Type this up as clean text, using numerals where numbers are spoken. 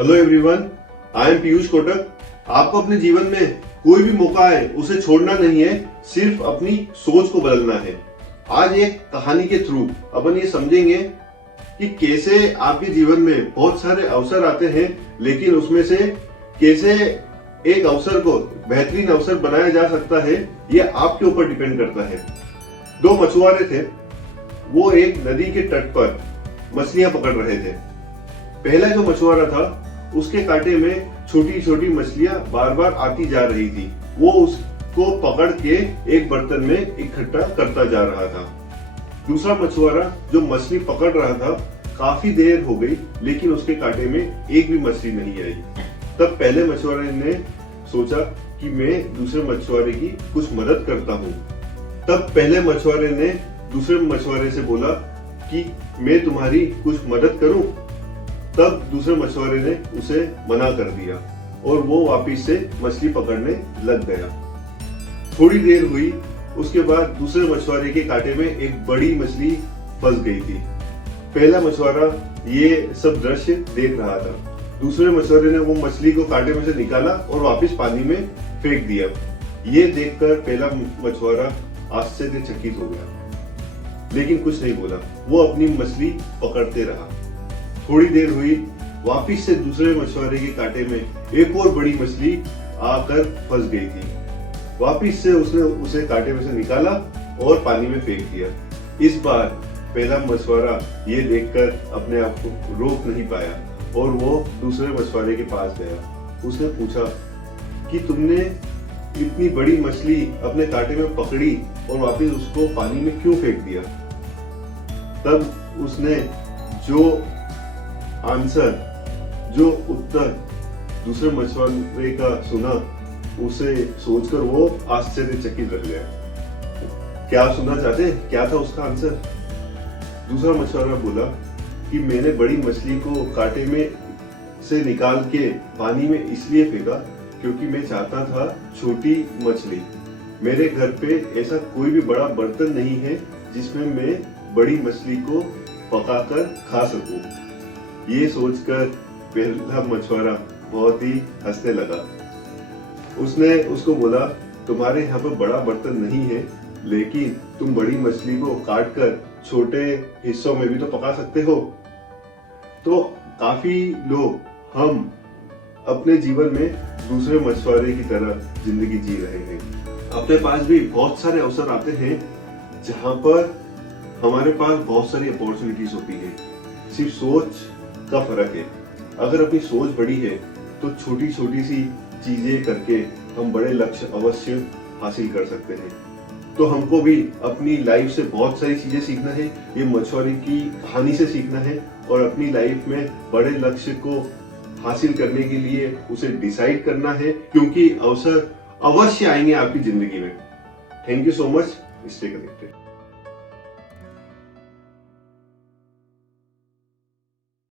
Hello everyone, I am Piyush Kotak. आपको अपने जीवन में कोई भी मौका आए उसे छोड़ना नहीं है, सिर्फ अपनी सोच को बदलना है। आज एक कहानी के थ्रू अपन ये समझेंगे कि कैसे आपके जीवन में बहुत सारे अवसर आते हैं, लेकिन उसमें से कैसे एक अवसर को बेहतरीन अवसर बनाया जा सकता है, ये आपके ऊपर डिपेंड करता है। दो मछुआरे थे, वो एक नदी के तट पर मछलियां पकड़ रहे थे। पहला जो मछुआरा था, उसके कांटे में छोटी छोटी मछलियां बार बार आती जा रही थी। वो उसको पकड़ के एक बर्तन में इकट्ठा करता जा रहा था। दूसरा मछुआरा जो मछली पकड़ रहा था, काफी देर हो गई लेकिन उसके कांटे में एक भी मछली नहीं आई। तब पहले मछुआरे ने सोचा कि मैं दूसरे मछुआरे की कुछ मदद करता हूँ। तब पहले मछुआरे ने दूसरे मछुआरे से बोला कि मैं तुम्हारी कुछ मदद करूं। तब दूसरे मछुआरे ने उसे मना कर दिया और वो वापिस से मछली पकड़ने लग गया। थोड़ी देर हुई, उसके बाद दूसरे मछुआरे के कांटे में एक बड़ी मछली फंस गई थी। पहला मछुआरा ये सब दृश्य देख रहा था। दूसरे मछुआरे ने वो मछली को कांटे में से निकाला और वापस पानी में फेंक दिया। ये देखकर पहला मछुआरा आश्चर्यचकित हो गया, लेकिन कुछ नहीं बोला। वो अपनी मछली पकड़ते रहा। थोड़ी देर हुई, वापिस से दूसरे मछुआरे के कांटे में एक और बड़ी मछली आकर फंस गई थी। वापिस से उसने उसे कांटे में से निकाला और पानी में फेंक दिया। इस बार पहला मछुआरा ये देखकर अपने आप को रोक नहीं पाया और वो दूसरे मछुआरे के पास गया। उसने पूछा कि तुमने इतनी बड़ी मछली अपने कांटे में पकड़ी और वापिस उसको पानी में क्यों फेंक दिया? तब उसने जो आंसर, जो उत्तर दूसरे मछुआरे का सुना, उसे सोचकर वो आश्चर्यचकित रह गया। क्या आप सुनना चाहते हैं? क्या था उसका आंसर? दूसरा मछुआरा बोला कि मैंने बड़ी मछली को कांटे में से निकाल के पानी में इसलिए फेंका क्योंकि मैं चाहता था छोटी मछली। मेरे घर पे ऐसा कोई भी बड़ा बर्तन नहीं है जिसमें मैं बड़ी मछली को पकाकर खा सकूं। ये सोचकर पहला मछुआरा बहुत ही हंसने लगा। उसने उसको बोला, तुम्हारे यहाँ पर बड़ा बर्तन नहीं है, लेकिन तुम बड़ी मछली को काटकर छोटे हिस्सों में भी तो पका सकते हो। तो काफी लोग हम अपने जीवन में दूसरे मछुआरे की तरह जिंदगी जी रहे हैं। अपने पास भी बहुत सारे अवसर आते हैं जहां पर हमारे पास बहुत सारी अपॉर्चुनिटीज होती है। सिर्फ सोच का फर्क है। अगर अपनी सोच बड़ी है तो छोटी छोटी सी चीजें करके हम बड़े लक्ष्य अवश्य हासिल कर सकते हैं। तो हमको भी अपनी लाइफ से बहुत सारी चीजें सीखना है। ये मछुआरे की कहानी से सीखना है और अपनी लाइफ में बड़े लक्ष्य को हासिल करने के लिए उसे डिसाइड करना है, क्योंकि अवसर अवश्य आएंगे आपकी जिंदगी में। Thank you so much. Stay connected.